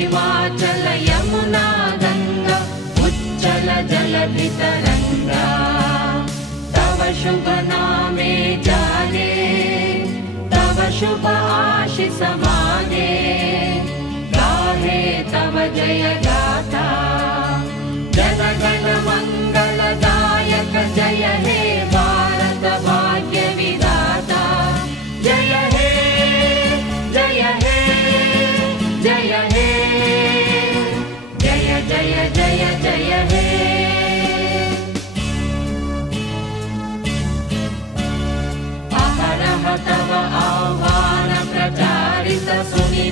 हिमाचल यमुना गंगा उच्चल जलधि तरंगा तव शुभ नामे जागे तव शुभ आशीष मागे